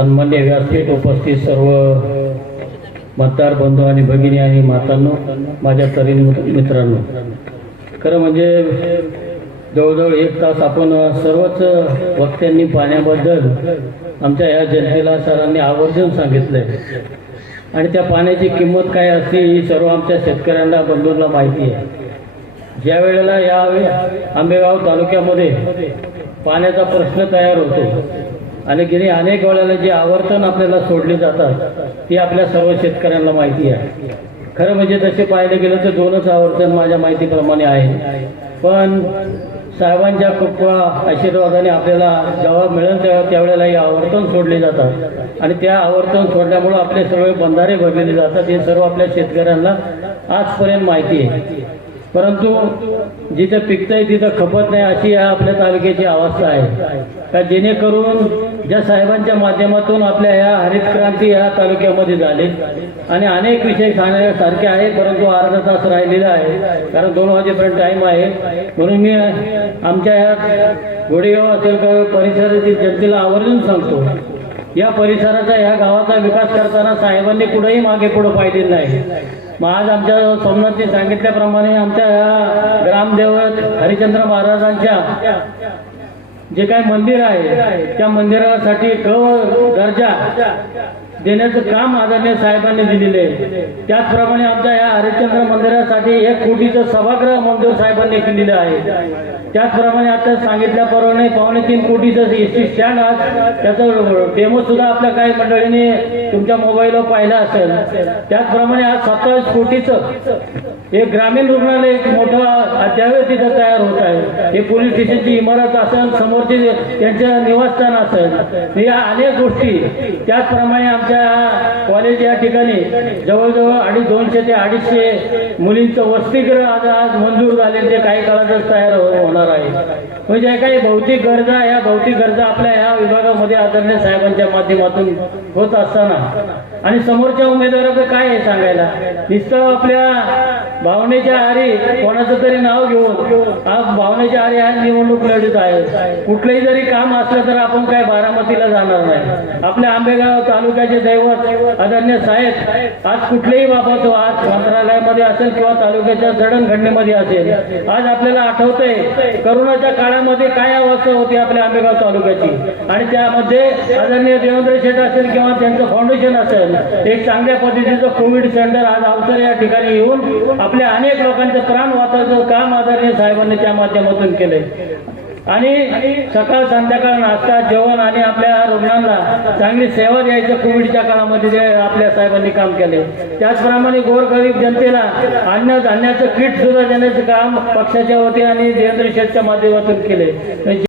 सन्मान्य व्यासपीठ उपस्थित सर्व मतदार बंधू आणि भगिनी आणि मातांनो माझ्या तरुण मित्रांनो. खरं म्हणजे जवळजवळ एक तास आपण सर्वच वक्त्यांनी पाण्याबद्दल आमच्या या जनतेला सरांनी आवर्जून सांगितलंय. आणि त्या पाण्याची किंमत काय असते ही सर्व आमच्या शेतकऱ्यांना बंधूंना माहिती आहे. ज्या वेळेला या आंबेगाव तालुक्यामध्ये पाण्याचा प्रश्न तयार होतो आणि गेली अनेक वेळेला जी आवर्तन आपल्याला सोडली जातात ती आपल्या सर्व शेतकऱ्यांना माहिती आहे. खरं म्हणजे तसे पाहायला गेलं तर दोनच आवर्तन माझ्या माहितीप्रमाणे आहे. पण साहेबांच्या कृपा आशीर्वादाने आपल्याला जेव्हा मिळेल तेव्हा त्यावेळेला ही आवर्तन सोडले जातात. आणि त्या आवर्तन सोडल्यामुळं आपले सर्व बंधारे भरलेले जातात. हे सर्व आपल्या शेतकऱ्यांना आजपर्यंत माहिती आहे. परंतु जिथं पिकतंय तिथं खपत नाही अशी या आपल्या तालुक्याची अवस्था आहे. का जेणेकरून ज्या साहेबांच्या माध्यमातून आपल्या ह्या हरित क्रांती ह्या तालुक्यामध्ये झाले. आणि अनेक विषय सांगण्यासारखे आहे परंतु अर्धा तास राहिलेला आहे. कारण दोन वाजेपर्यंत टाईम आहे. म्हणून मी आमच्या ह्या गोडेगाव असेल का परिसरातील जनतेला आवर्जून सांगतो या परिसराचा या गावाचा विकास करताना साहेबांनी कुठेही मागे पुढे पाहिलेलं नाही. मग आज आमच्या सोमनाथने सांगितल्याप्रमाणे आमच्या या ग्रामदेवत हरिचंद्र महाराजांच्या जे काय मंदिर आहे त्या मंदिरासाठी क दर्जा देण्याचं काम आदरणीय साहेबांनी दिलेले आहे. त्याचप्रमाणे आमच्या या हरिश्चंद्र मंदिरासाठी एक कोटीचं सभागृह मंजूर साहेबांनी केलेलं आहे. त्याचप्रमाणे आता सांगितल्याप्रमाणे पावणे तीन कोटीचं एस टी स्टँड आज त्याचं डेमो सुद्धा आपल्या काही मंडळीने तुमच्या मोबाईलवर पाहिलं असेल. त्याचप्रमाणे आज सत्तावीस कोटीचं एक ग्रामीण रुग्णालय एक मोठं अद्यावत तिथं तयार होत आहे. हे पोलीस स्टेशनची इमारत असेल समोरची त्यांचं निवासस्थान असेल. या अनेक गोष्टी त्याचप्रमाणे आमच्या कॉलेज या ठिकाणी जवळजवळ अडीच दोनशे ते अडीचशे मुलींचं वसतिगृह आज आज मंजूर झाले ते काही काळातच तयार हो-, होणार आहे. म्हणजे काही भौतिक गरजा या भौतिक गरजा आपल्या या विभागामध्ये आदरणीय साहेबांच्या माध्यमातून होत असताना. आणि समोरच्या उमेदवाराचं काय आहे सांगायला? नुसतं आपल्या भावनेच्या आरी कोणाचं तरी नाव घेऊन आज भावनेच्या आरी आज निवडणूक लढत आहे. कुठलंही जरी काम असलं तर आपण काय बारामतीला जाणार नाही. आपल्या आंबेगाव तालुक्याचे दैवत आदरणीय साहेब आज कुठलेही बाबत आज मंत्रालयामध्ये असेल किंवा तालुक्याच्या जडणघडणीमध्ये असेल आज आपल्याला आठवतंय करोनाच्या काळामध्ये काय अवस्था होती आपल्या आंबेगाव तालुक्याची. आणि त्यामध्ये आदरणीय देवेंद्र शेठ असेल किंवा त्यांचं फाउंडेशन असेल एक चांगल्या पद्धतीचं कोविड सेंटर आज अवसर या ठिकाणी येऊन आपल्या अनेक लोकांचं प्राण वाचवायचं काम आदरणीय साहेबांनी त्या माध्यमातून केलंय. आणि सकाळ संध्याकाळ नाश्ता जेवण आणि आपल्या रुग्णांना चांगली सेवा द्यायचं कोविडच्या काळामध्ये जे आपल्या साहेबांनी काम केले त्याचप्रमाणे गोरगरीब जनतेला अन्न धान्याचं किट सुद्धा देण्याचं काम पक्षाच्या वतीने आणि देवेंद्र शेठच्या माध्यमातून केले